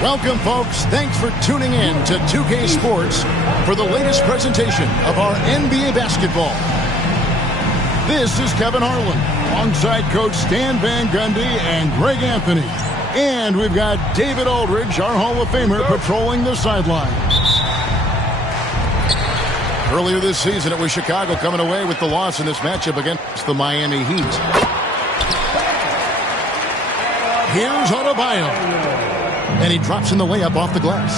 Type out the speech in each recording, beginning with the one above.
Welcome, folks. Thanks for tuning in to 2K Sports for the latest presentation of our NBA basketball. This is Kevin Harlan, alongside Coach Stan Van Gundy and Greg Anthony. And we've got David Aldridge, our Hall of Famer, patrolling the sidelines. Earlier this season, it was Chicago coming away with the loss in this matchup against the Miami Heat. Here's Adebayo. And he drops in the layup off the glass.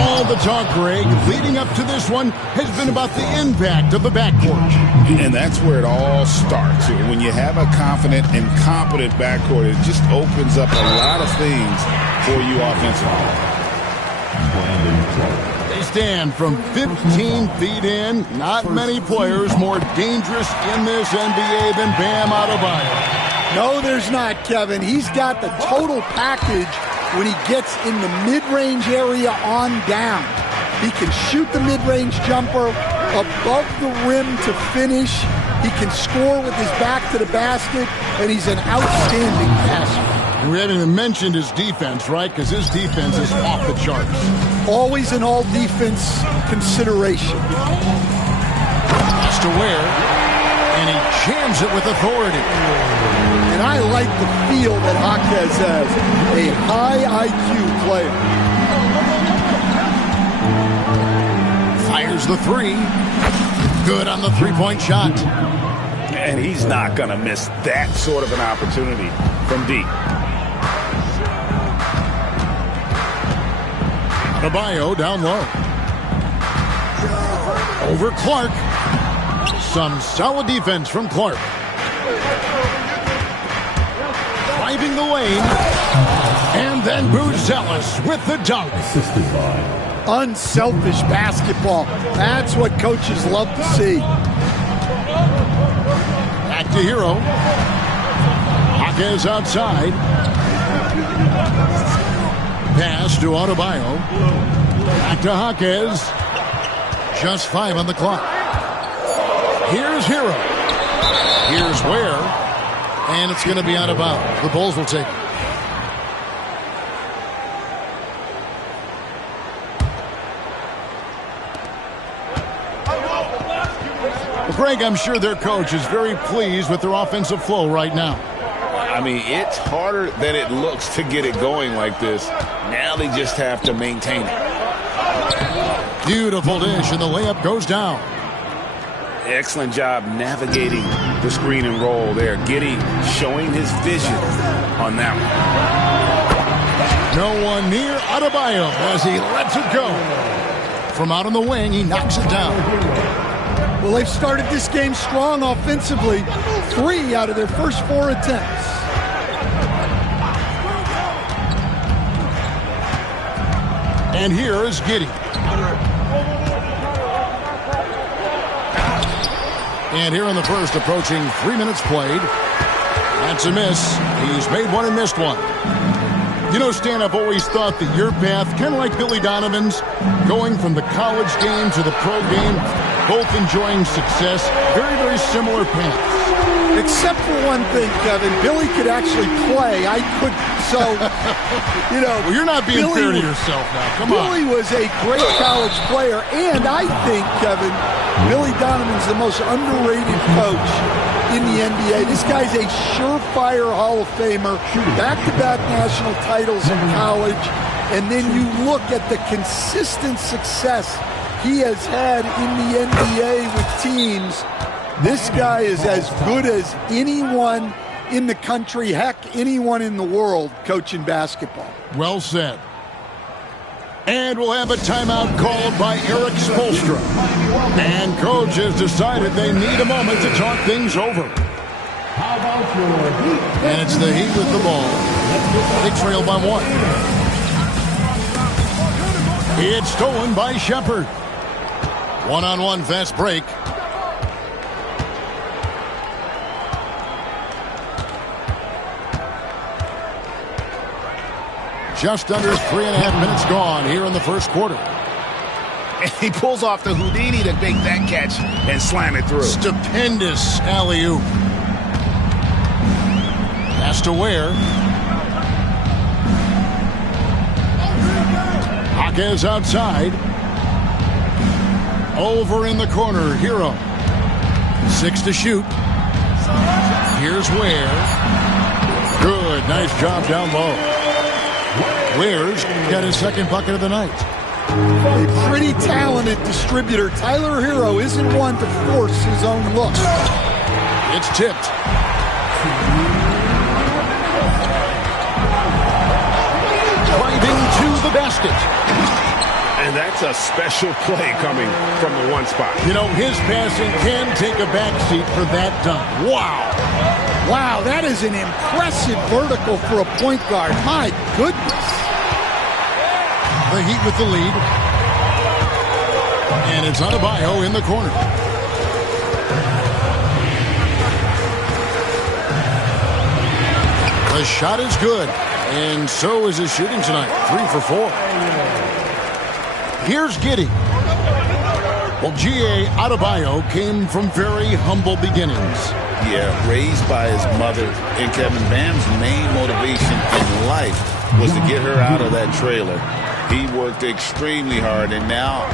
All the talk, Greg, leading up to this one has been about the impact of the backcourt. And that's where it all starts. When you have a confident and competent backcourt, it just opens up a lot of things for you offensively. They stand from 15 feet in. Not many players more dangerous in this NBA than Bam Adebayo. No, there's not, Kevin. He's got the total package when he gets in the mid-range area on down. He can shoot the mid-range jumper above the rim to finish. He can score with his back to the basket, and he's an outstanding passer. And we haven't even mentioned his defense, right? Because his defense is off the charts. Always an all-defense consideration. Has to wear, and he jams it with authority. And I like the feel that Jaquez has, a high IQ player. Fires the three. Good on the three-point shot. And he's not going to miss that sort of an opportunity from deep. Adebayo down low. Over Clark. Some solid defense from Clark. Driving the lane. And then Buzelis with the dunk. Assisted by unselfish basketball. That's what coaches love to see. Back to Hero. Jaquez outside. Pass to Adebayo. Back to Jaquez. Just 5 on the clock. Here's Hero. Here's Ware. And it's going to be out of bounds. The Bulls will take it. Well, Greg, I'm sure their coach is very pleased with their offensive flow right now. I mean, it's harder than it looks to get it going like this. Now they just have to maintain it. Beautiful dish, and the layup goes down. Excellent job navigating the screen and roll there. Showing his vision on that one. No one near Adebayo as he lets it go. From out on the wing, he knocks it down. Well, they've started this game strong offensively. 3 out of their first 4 attempts. And here is Giddey. And here in the first, approaching 3 minutes played. That's a miss. He's made one and missed one. You know, Stan, I've always thought that your path, kind of like Billy Donovan's, going from the college game to the pro game, both enjoying success, very, very similar paths. Except for one thing, Kevin. Billy could actually play. I couldn't. So, you know. Well, you're not being fair to yourself now. Come on. Billy was a great college player. And I think, Kevin, Billy Donovan's the most underrated coach in the NBA. This guy's a surefire Hall of Famer. Back-to-back national titles in college. And then you look at the consistent success he has had in the NBA with teams. This guy is as good as anyone in the country, heck, anyone in the world coaching basketball. Well said. And we'll have a timeout called by Eric Spoelstra. And coach has decided they need a moment to talk things over. And it's the Heat with the ball. They trail by 1. It's stolen by Shepherd. One-on-one fast break. Just under 3.5 minutes gone here in the first quarter. And he pulls off the Houdini to make that catch and slam it through. Stupendous alley-oop. Pass to Ware. Jaquez outside. Over in the corner, Hero. 6 to shoot. Here's Ware. Good, nice job down low. Ware's got his second bucket of the night. A pretty talented distributor. Tyler Hero isn't one to force his own look. It's tipped. Driving to the basket. And that's a special play coming from the one spot. You know, his passing can take a backseat for that dunk. Wow. Wow, that is an impressive vertical for a point guard. My goodness. The Heat with the lead. And it's Adebayo in the corner. The shot is good. And so is his shooting tonight. 3 for 4. Here's Giddey. Well, G.A. Adebayo came from very humble beginnings. Yeah, raised by his mother. And Kevin, Bam's main motivation in life was to get her out of that trailer. He worked extremely hard and now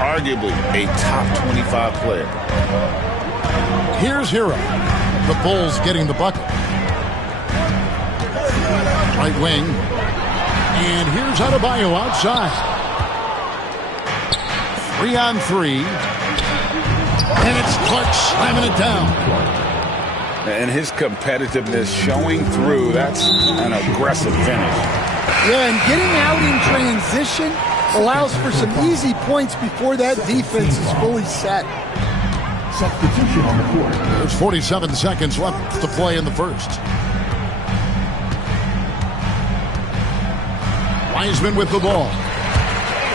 arguably a top 25 player. Here's Hero. The Bulls getting the bucket. Right wing. And here's Adebayo outside. 3 on 3. And it's Clark slamming it down. And his competitiveness showing through. That's an aggressive finish. Yeah, and getting out in transition allows for some easy points before that defense is fully set. Substitution on the court. There's 47 seconds left to play in the first. Wiseman with the ball.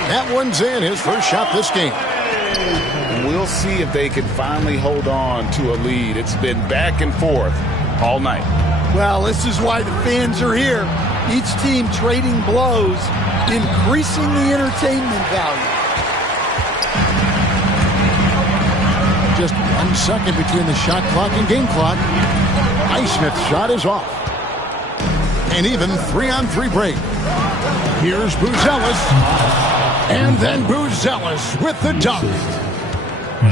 That one's in, his first shot this game. We'll see if they can finally hold on to a lead. It's been back and forth all night. Well, this is why the fans are here. Each team trading blows, increasing the entertainment value. Just 1 second between the shot clock and game clock. Highsmith's shot is off. And even 3 on 3 break. Here's Buzelis. And then Buzelis with the dunk.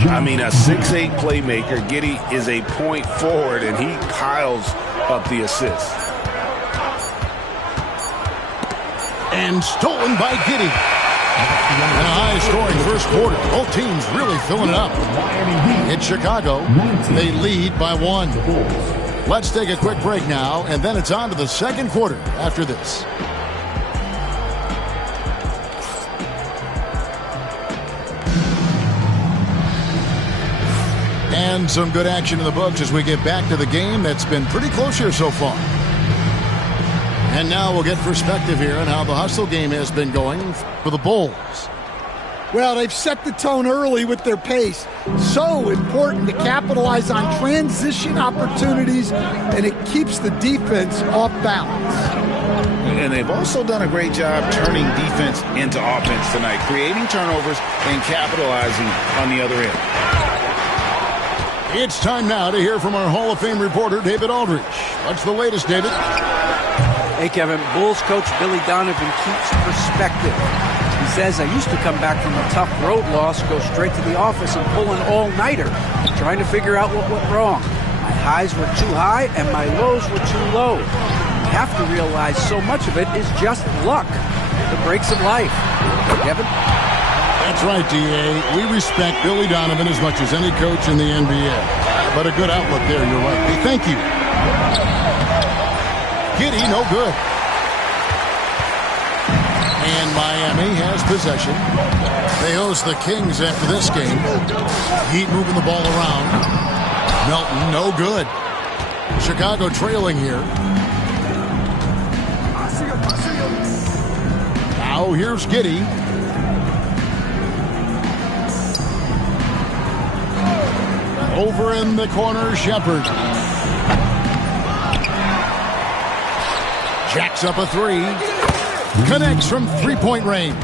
I mean, a 6'8 playmaker. Giddey is a point forward, and he piles up the assists. And stolen by Giddey. And a high-scoring first quarter. Both teams really filling it up. In Chicago, they lead by 1. Let's take a quick break now, and then it's on to the second quarter after this. And some good action in the books as we get back to the game that's been pretty close here so far. And now we'll get perspective here on how the hustle game has been going for the Bulls. Well, they've set the tone early with their pace. So important to capitalize on transition opportunities, and it keeps the defense off balance. And they've also done a great job turning defense into offense tonight, creating turnovers and capitalizing on the other end. It's time now to hear from our Hall of Fame reporter, David Aldridge. What's the latest, David? Hey, Kevin. Bulls coach Billy Donovan keeps perspective. He says, I used to come back from a tough road loss, go straight to the office and pull an all-nighter, trying to figure out what went wrong. My highs were too high and my lows were too low. You have to realize so much of it is just luck, the breaks of life. Kevin? That's right, D.A. We respect Billy Donovan as much as any coach in the NBA. But a good outlook there, you're right. Hey, thank you. Giddey, no good. And Miami has possession. They host the Kings after this game. Heat moving the ball around. Melton, no good. Chicago trailing here. Now here's Giddey. Over in the corner, Shepard. Jacks up a 3. Connects from three-point range.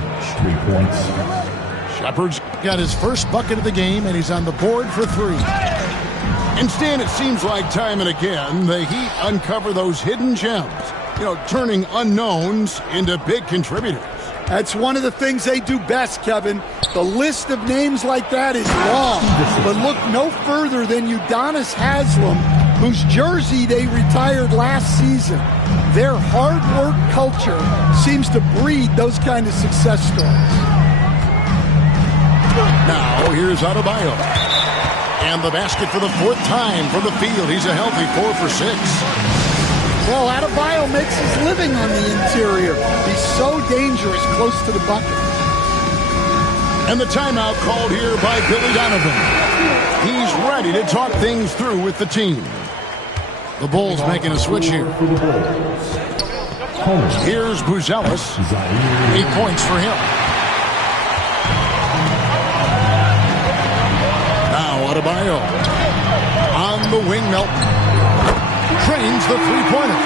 3 points. Shepard's got his first bucket of the game, and he's on the board for 3. And Stan, it seems like time and again, the Heat uncover those hidden gems, turning unknowns into big contributors. That's one of the things they do best, Kevin. The list of names like that is long, but look no further than Udonis Haslem, whose jersey they retired last season. Their hard work culture seems to breed those kind of success stories. Now, here's Adebayo. And the basket for the 4th time from the field. He's a healthy 4 for 6. Well, Adebayo makes his living on the interior. He's so dangerous close to the bucket. And the timeout called here by Billy Donovan. He's ready to talk things through with the team. The Bulls making a switch here. Here's Buzelis. 8 points for him. Now Adebayo. On the wing, Melton. Trains the three-pointer.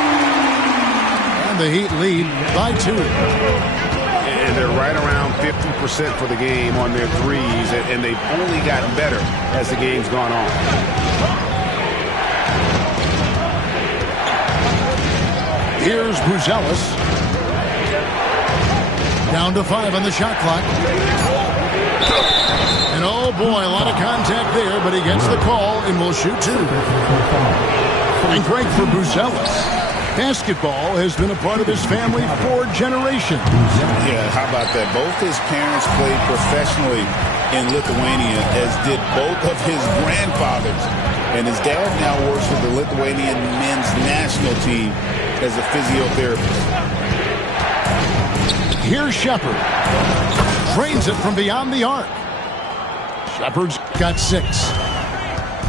And the Heat lead by 2. And they're right around 50% for the game on their threes, and they've only gotten better as the game's gone on. Here's Buzelis. Down to 5 on the shot clock. And oh boy, a lot of contact there, but he gets the call and will shoot 2. And great for Buzelis. Basketball has been a part of his family for generations. Yeah, how about that? Both his parents played professionally in Lithuania, as did both of his grandfathers. And his dad now works with the Lithuanian men's national team as a physiotherapist. Here's Shepard. Drains it from beyond the arc. Shepard's got 6.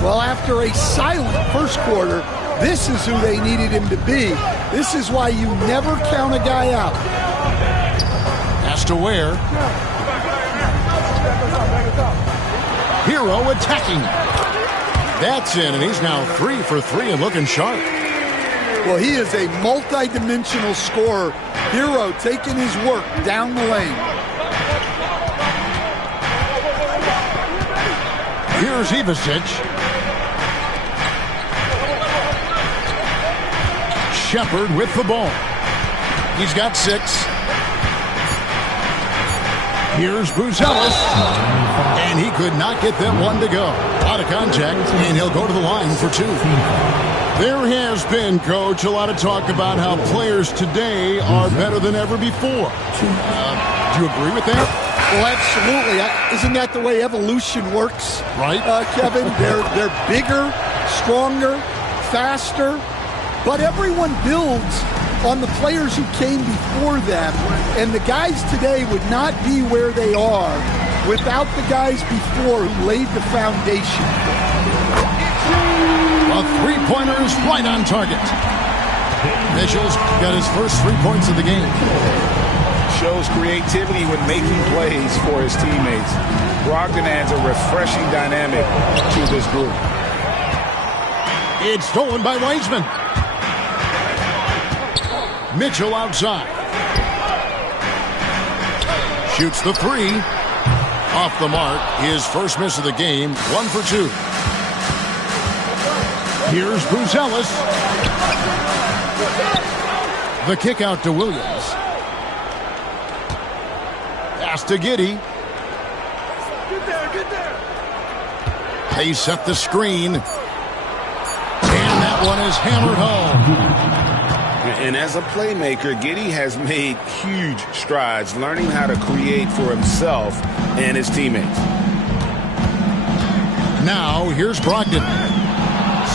Well, after a silent first quarter, this is who they needed him to be. This is why you never count a guy out. Has to wear. Hero attacking. That's in, and he's now 3 for 3 and looking sharp. Well, he is a multi-dimensional scorer. Hero taking his work down the lane. Here's Ivicic. Shepard with the ball. He's got 6. Here's Buzelis. And he could not get that one to go. Out of contact, and he'll go to the line for 2. There has been, Coach, a lot of talk about how players today are better than ever before. Do you agree with that? Well, absolutely. Isn't that the way evolution works? Right. Kevin, they're bigger, stronger, faster. But everyone builds on the players who came before them. And the guys today would not be where they are without the guys before who laid the foundation. A three-pointer is right on target. Mitchell's got his first 3 points of the game. Shows creativity when making plays for his teammates. Brogdon adds a refreshing dynamic to this group. It's stolen by Wiseman. Mitchell outside. Shoots the 3. Off the mark. His first miss of the game. 1 for 2. Here's Buzelis. The kick out to Williams. Pass to Giddey. They set the screen. And that one is hammered home. And as a playmaker, Giddey has made huge strides learning how to create for himself and his teammates. Now, here's Brogdon.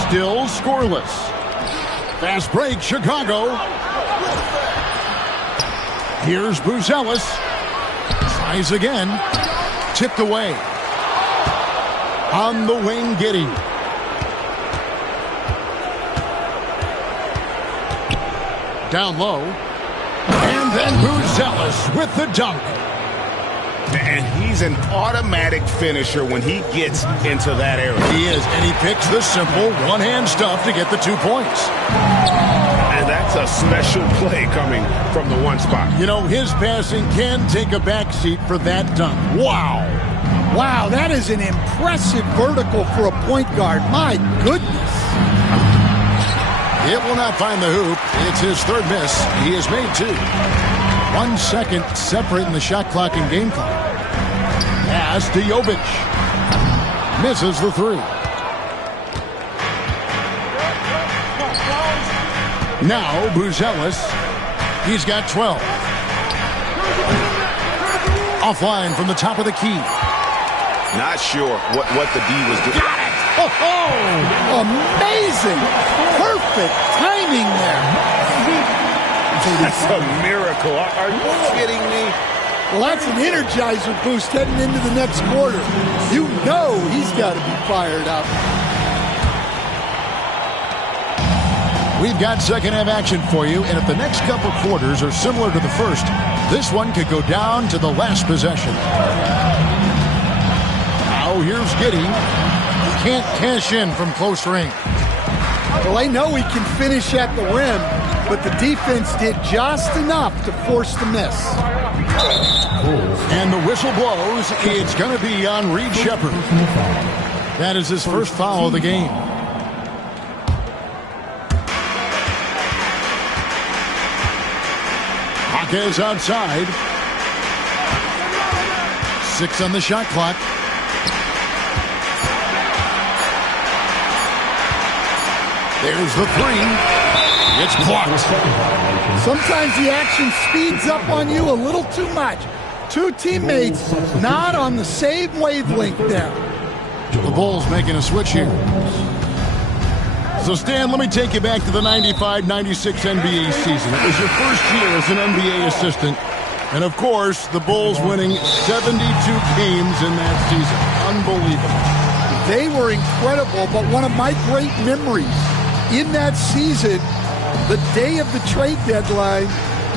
Still scoreless. Fast break, Chicago. Here's Buzelis. Tries again. Tipped away. On the wing, Giddey. Down low. And then Buzelis with the dunk. And he's an automatic finisher when he gets into that area. He is, and he picks the simple one-hand stuff to get the 2 points. And that's a special play coming from the one spot. You know, his passing can take a backseat for that dunk. Wow. Wow, that is an impressive vertical for a point guard. My goodness. It will not find the hoop. It's his third miss. He has made 2. 1 second separating the shot clock and game clock. Pass to Jovic. Misses the 3. Now Buzelis. He's got 12. Offline from the top of the key. Not sure what the D was doing. Got it! Oh, amazing! Perfect timing there. That's a miracle. Are you kidding me? Well, that's an energizer boost heading into the next quarter. You know he's got to be fired up. We've got second half action for you, and if the next couple quarters are similar to the first, this one could go down to the last possession. Now here's Giddey. Can't cash in from close range. Well, they know he can finish at the rim, but the defense did just enough to force the miss. And the whistle blows. It's going to be on Reed Sheppard. That is his first foul of the game. Jaquez outside. 6 on the shot clock. There's the 3. It's blocked. Sometimes the action speeds up on you a little too much. 2 teammates not on the same wavelength there. The Bulls making a switch here. So, Stan, let me take you back to the 95-96 NBA season. It was your first year as an NBA assistant. And, of course, the Bulls winning 72 games in that season. Unbelievable. They were incredible, but one of my great memories in that season, the day of the trade deadline,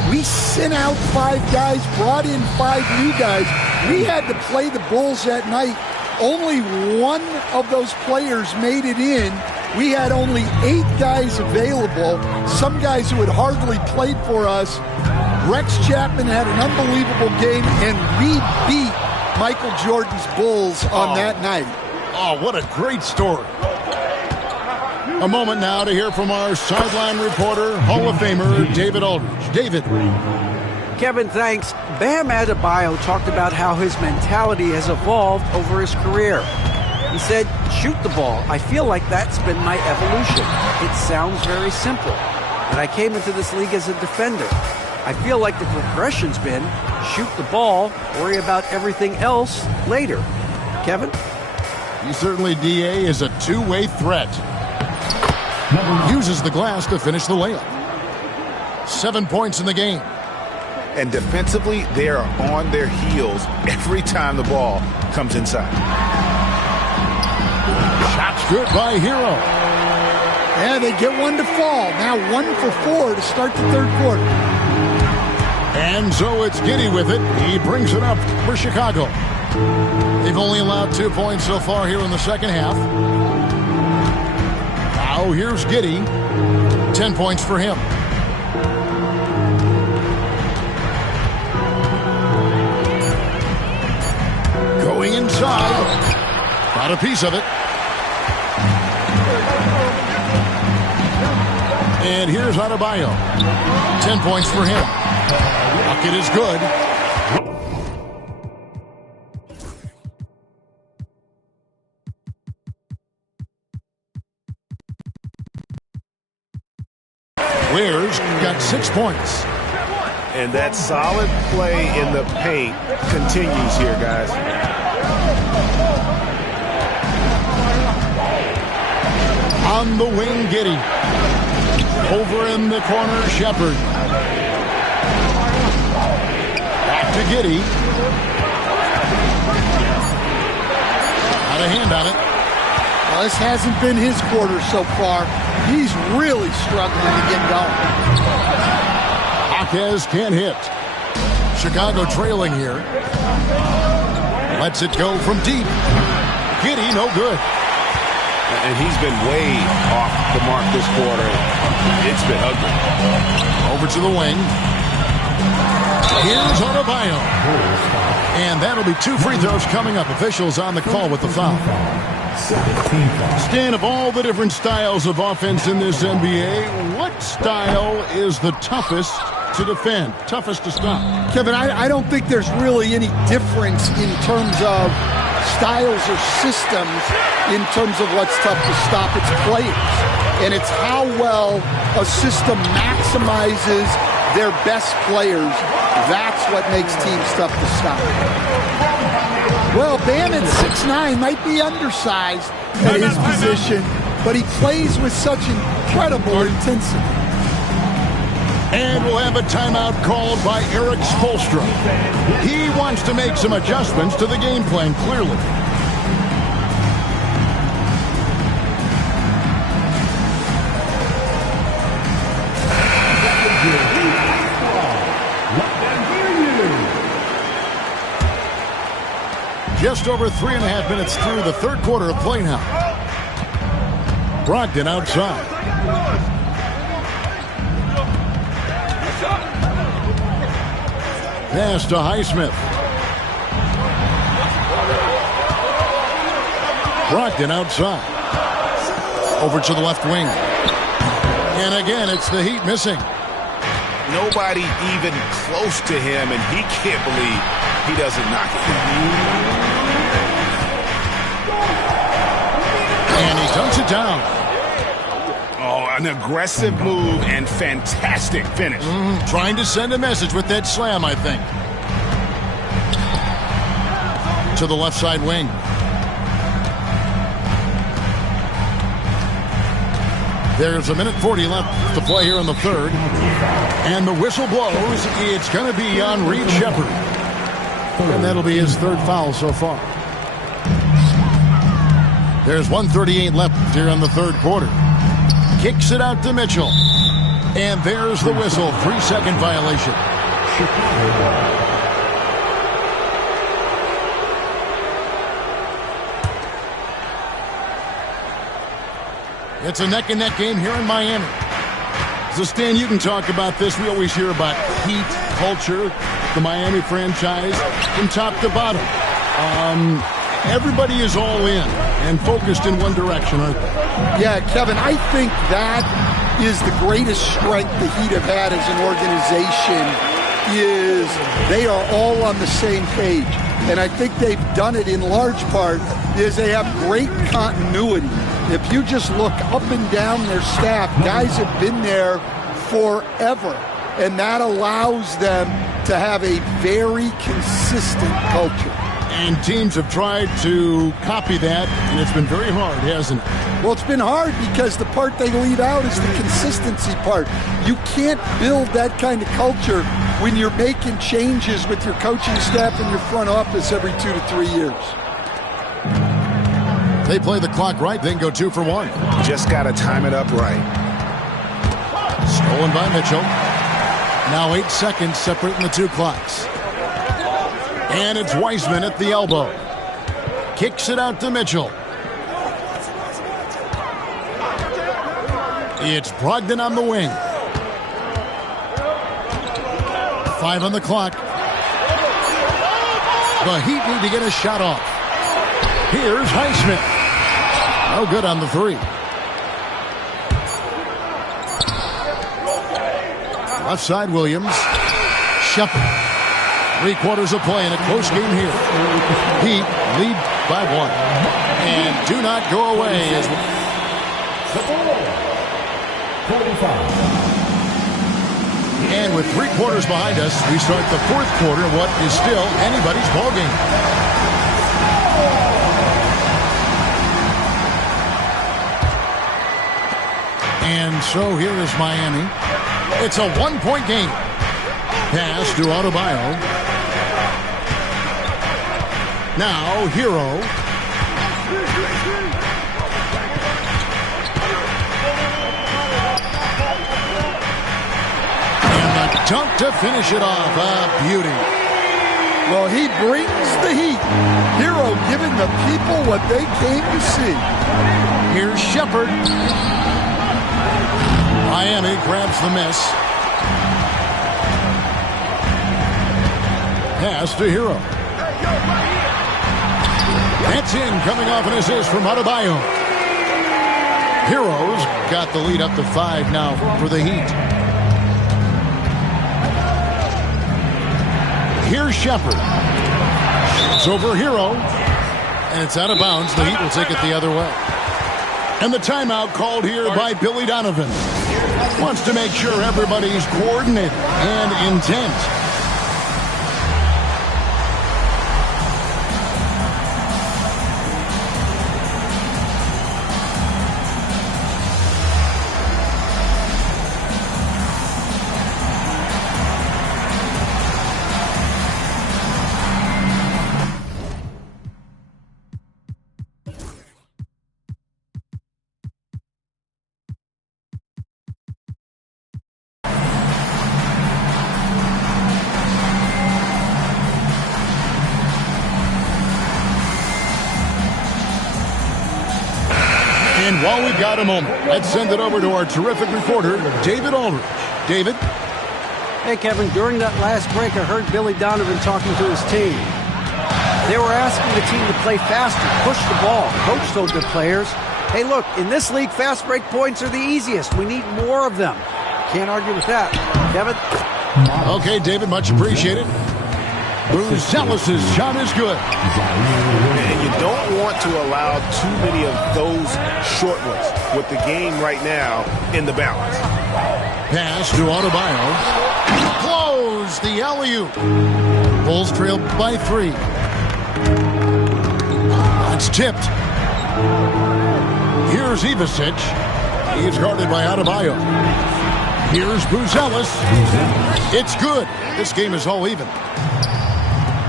we sent out 5 guys, brought in 5 new guys. We had to play the Bulls that night. Only one of those players made it in. We had only 8 guys available, some guys who had hardly played for us. Rex Chapman had an unbelievable game, and we beat Michael Jordan's Bulls on that night. Oh, what a great story. A moment now to hear from our sideline reporter, Hall of Famer, David Aldridge. David. Kevin, thanks. Bam Adebayo talked about how his mentality has evolved over his career. He said, shoot the ball. I feel like that's been my evolution. It sounds very simple. And I came into this league as a defender. I feel like the progression's been shoot the ball, worry about everything else later. Kevin? He certainly, DA, is a two-way threat. Uses the glass to finish the layup. 7 points in the game. And defensively, they are on their heels every time the ball comes inside. Shots good by Hero. Yeah, they get one to fall. Now 1 for 4 to start the third quarter. And so it's Giddey with it. He brings it up for Chicago. They've only allowed 2 points so far here in the second half. Now here's Giddey. 10 points for him. Going inside. Got a piece of it. And here's Adebayo. 10 points for him. Bucket is good. Ware's got 6 points. And that solid play in the paint continues here, guys. On the wing, Giddey. Over in the corner, Sheppard. Back to Giddey. Got a hand on it. Well, this hasn't been his quarter so far. He's really struggling to get going. Jaquez can't hit. Chicago trailing here. Lets it go from deep. Giddey, no good. And he's been way off the mark this quarter. It's been ugly. Over to the wing. Here's Adebayo. And that'll be 2 free throws coming up. Officials on the call with the foul. Stan, of all the different styles of offense in this NBA, what style is the toughest to defend, toughest to stop? Kevin, I don't think there's really any difference in terms of styles or systems in terms of what's tough to stop. It's players. And it's how well a system maximizes their best players. That's what makes teams tough to stop. Well, Bam at 6'9" might be undersized at his position, but he plays with such incredible intensity. And we'll have a timeout called by Eric Spoelstra. He wants to make some adjustments to the game plan, clearly. Just over 3.5 minutes through the third quarter of play now. Brogdon outside. Pass to Highsmith. Brogdon outside. Over to the left wing. And again, it's the Heat missing. Nobody even close to him, and he can't believe he doesn't knock it. And he dunks it down. Oh, an aggressive move and fantastic finish. Trying to send a message with that slam, I think. To the left side wing. There's 1:40 left to play here in the third. And the whistle blows. It's going to be on Reed Sheppard. And that'll be his third foul so far. There's 1:38 left here in the third quarter. Kicks it out to Mitchell. And there's the whistle. 3-second violation. It's a neck-and-neck game here in Miami. So, Stan, you can talk about this. We always hear about Heat culture, the Miami franchise, from top to bottom. Everybody is all in and focused in one direction, aren't they? Yeah, Kevin, I think that is the greatest strength the Heat have had as an organization is they are all on the same page. And I think they've done it in large part is they have great continuity. If you just look up and down their staff, guys have been there forever. And that allows them to have a very consistent culture. And teams have tried to copy that, and it's been very hard, hasn't it? Well, it's been hard because the part they leave out is the consistency part. You can't build that kind of culture when you're making changes with your coaching staff and your front office every 2 to 3 years. They play the clock right, then go 2 for 1. Just got to time it up right. Stolen by Mitchell. Now 8 seconds separating the two clocks. And it's Wiseman at the elbow. Kicks it out to Mitchell. It's Brogdon on the wing. 5 on the clock. The Heat need to get a shot off. Here's Highsmith. No good on the 3. Left side Williams. Sheppard. 3 quarters of play in a close game here. Heat lead by 1. And do not go away. And with 3 quarters behind us, we start the fourth quarter, what is still anybody's ballgame. And so here is Miami. It's a 1-point game. Pass to Adebayo. Now, Hero. And the dunk to finish it off. A beauty. Well, he brings the heat. Hero giving the people what they came to see. Here's Sheppard. Miami grabs the miss. Pass to Hero. That's in, coming off an assist from Adebayo. Hero's got the lead up to 5 now for the Heat. Here's Shepherd. Shoots over Hero. And it's out of bounds. The Heat will take it the other way. And the timeout called here by Billy Donovan. Wants to make sure everybody's coordinated and intent. And while we've got a moment, let's send it over to our terrific reporter, David Aldridge. David? Hey, Kevin, during that last break, I heard Billy Donovan talking to his team. They were asking the team to play faster, push the ball. Coach told their players, hey, look, in this league, fast break points are the easiest. We need more of them. Can't argue with that. Kevin? Okay, David, much appreciated. Bruzelis' shot is good. And you don't want to allow too many of those short ones with the game right now in the balance. Pass to Adebayo. Close the alley-oop. Bulls trail by 3. It's tipped. Here's Ivicic. He's guarded by Adebayo. Here's Bruzelis. It's good. This game is all even.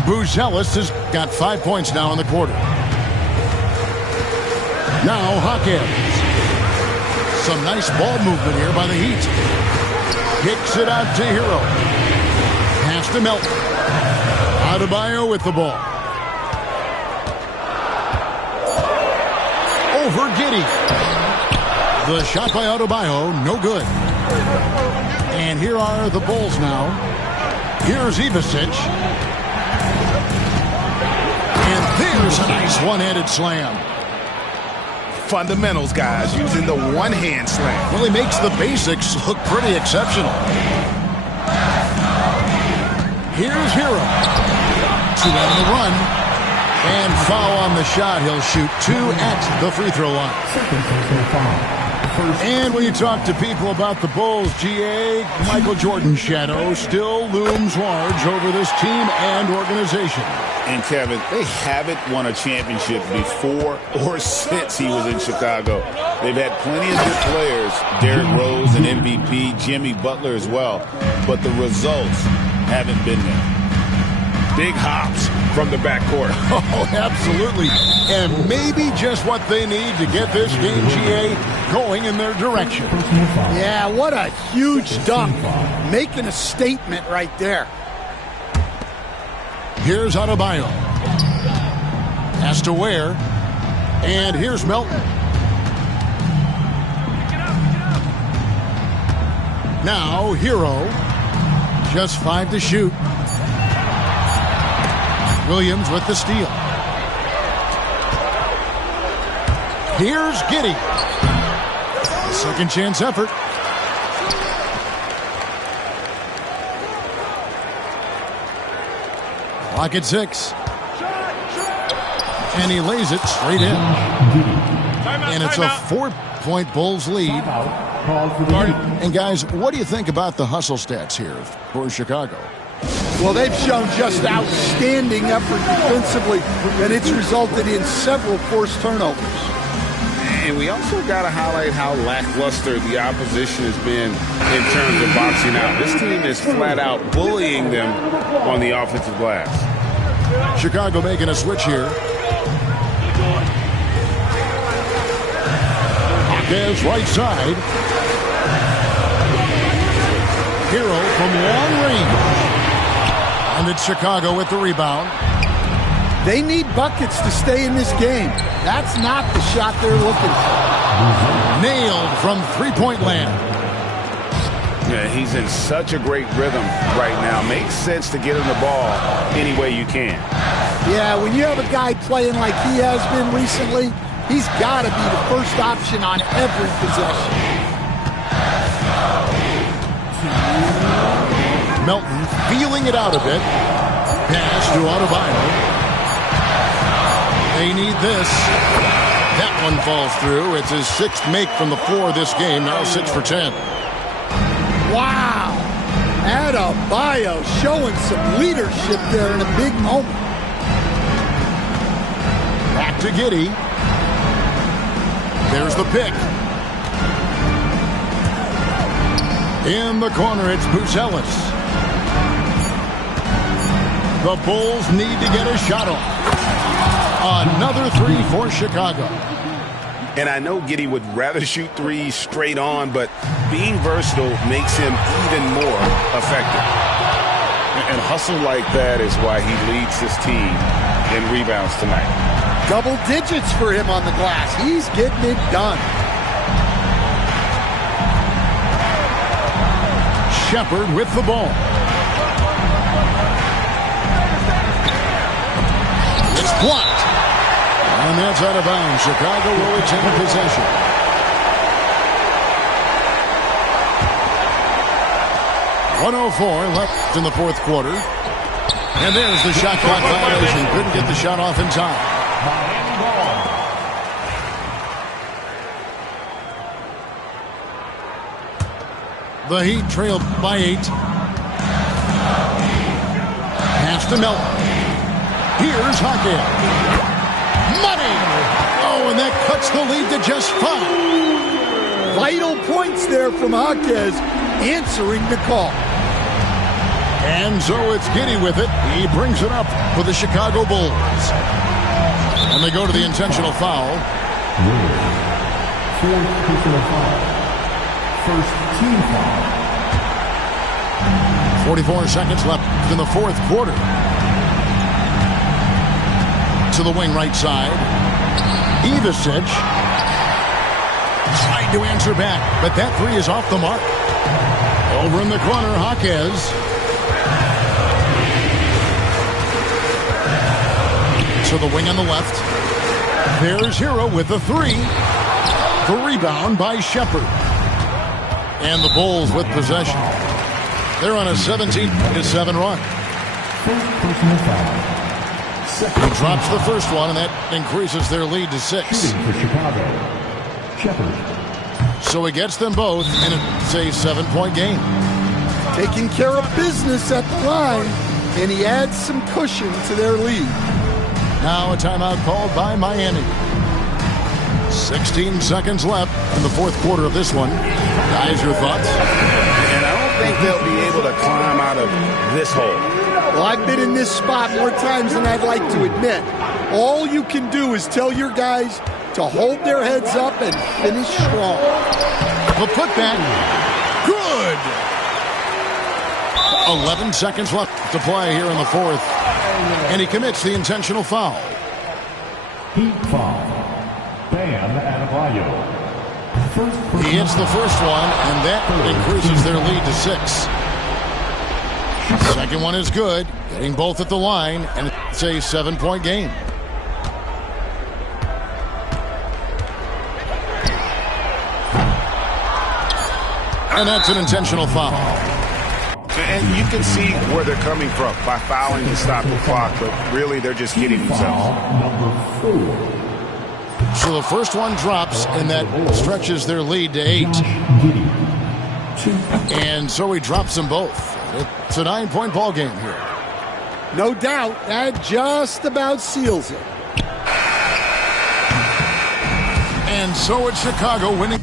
Bruzelis has got 5 points now in the quarter. Now Hawkins. Some nice ball movement here by the Heat. Kicks it out to Hero. Pass to Melton. Adebayo with the ball. Over Giddey. The shot by Adebayo, no good. And here are the Bulls now. Here's Ivicic. And there's a nice one-handed slam. Fundamentals, guys, using the one-hand slam. Well, he makes the basics look pretty exceptional. Here's Hero. 2 on the run. And foul on the shot. He'll shoot 2 at the free throw line. And when you talk to people about the Bulls, GA, Michael Jordan's shadow still looms large over this team and organization. And Kevin, they haven't won a championship before or since he was in Chicago. They've had plenty of good players, Derrick Rose, an MVP, Jimmy Butler as well, but the results haven't been there. Big hops from the backcourt. Oh, absolutely. And maybe just what they need to get this game, GA, going in their direction. Yeah, what a huge dunk. Making a statement right there. Here's Adebayo. Has to Ware. And here's Melton. Now, Hero. Just 5 to shoot. Williams with the steal. Here's Giddey. Second chance effort. Clock at 6. And he lays it straight in. And it's a 4-point Bulls lead. And guys, what do you think about the hustle stats here for Chicago? Well, they've shown just outstanding effort defensively, and it's resulted in several forced turnovers. And we also got to highlight how lackluster the opposition has been in terms of boxing out. This team is flat out bullying them on the offensive glass. Chicago making a switch here. Hawkins right side. Hero from long range. And it's Chicago with the rebound. They need buckets to stay in this game. That's not the shot they're looking for. Nailed from three-point land. Yeah, he's in such a great rhythm right now. Makes sense to get him the ball any way you can. Yeah, when you have a guy playing like he has been recently, he's got to be the first option on every possession. Melton feeling it out a bit. Pass to Adebayo. They need this. That one falls through. It's his 6th make from the floor this game. Now 6 for 10. Wow. Adebayo showing some leadership there in a big moment. Back to Giddey. There's the pick. In the corner, it's Buzelis. The Bulls need to get a shot off. Another 3 for Chicago. And I know Giddey would rather shoot threes straight on, but being versatile makes him even more effective. And hustle like that is why he leads his team in rebounds tonight. Double digits for him on the glass. He's getting it done. Shepherd with the ball. It's blocked. And that's out of bounds. Chicago will retain possession. .104 left in the 4th quarter. And there's the shot clock violation. Couldn't get the shot off in time. The Heat trailed by 8. Pass to Melton. Here's Hawkins. Money! Oh, and that cuts the lead to just 5. Vital points there from Hawkins, answering the call. And so it's Giddey with it. He brings it up for the Chicago Bulls. And they go to the intentional foul. 4th personal foul. First team foul. 44 seconds left in the 4th quarter. To the wing right side. Ivicic tried to answer back, but that 3 is off the mark. Over in the corner, Hawkins. To the wing on the left. There's Hero with the 3. The rebound by Shepherd. And the Bulls with possession. They're on a 17-7 run. Personal foul. He drops the first one, and that increases their lead to 6. Shooting for Chicago. Shepherd. So he gets them both, and it's a 7-point game. Taking care of business at the line, and he adds some cushion to their lead. Now a timeout called by Miami. 16 seconds left in the 4th quarter of this one. Guys, your thoughts? And I don't think they'll be able to climb out of this hole. Well, I've been in this spot more times than I'd like to admit. All you can do is tell your guys to hold their heads up and finish strong. The putback. Good. 11 seconds left to play here in the 4th. And he commits the intentional foul. Heat foul. Bam Adebayo. He hits the first one, and that increases their lead to 6. Second one is good, getting both at the line, and it's a 7-point game. And that's an intentional foul. And you can see where they're coming from by fouling to stop the clock, but really they're just kidding themselves. Number 4. So the first one drops, and that stretches their lead to 8. And so he drops them both. It's a 9-point ball game here. No doubt, that just about seals it. And so it's Chicago winning.